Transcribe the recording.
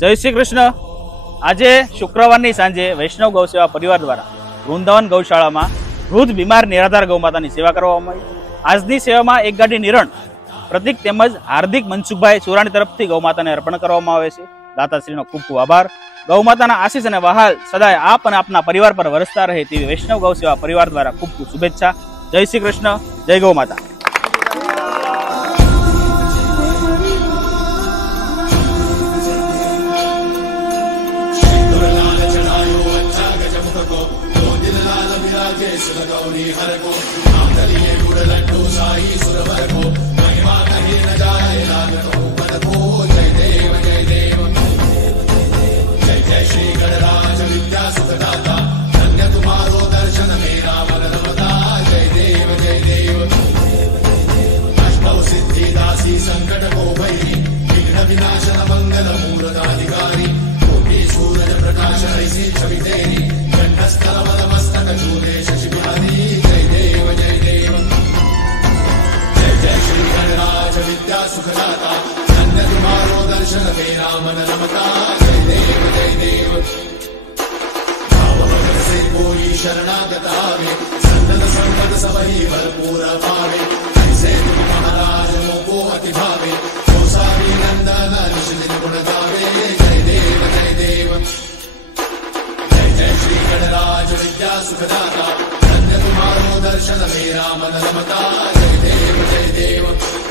जय श्री कृष्ण। आज शुक्रवार सांजे वैष्णव गौसेवा परिवार द्वारा वृंदावन गौशाला में वृद्ध बीमार निराधार गौमाता की सेवा करवामां आवी। आजनी सेवा में एक गाड़ी निरण प्रतीक तेमज हार्दिक मनसुखभाई चुराणी तरफथी गौमाता ने अर्पण करवामां आवे छे। दाताश्रीनो खूब खूब आभार। गौमाताना आशीष अने वहाल सदाय आप अने आपना परिवार पर वरसता रहे तेवी वैष्णव गौसेवा परिवार द्वारा खूब खूब शुभेच्छा। जय श्री कृष्ण, जय गौ माता। संकट को भैरी विघ्न विनाशन मंगल मूलदाधिकारी कोटि सूरज प्रकाश ऐसी छवि तेरी कंठस्थल मस्तक चूरे शशि बिहारी। जय देव जय देव जय जय श्री गणराज विद्या सुखदाता धन्य तुम्हारो दर्शन मेरा मन रमता। जय देव जय देव भाव भगत से कोई शरणागत आवे संतत संपद सब ही भरपूर पावे। ऐसे तुम महाराज को अति भावे कौसारी नंदन निश्चित गुण गावे। जय देव जय देव जय जय श्री गणराज विद्या सुखदाता धन्य तुम्हारो दर्शन मेरा मन रमता। जय देव जय देव।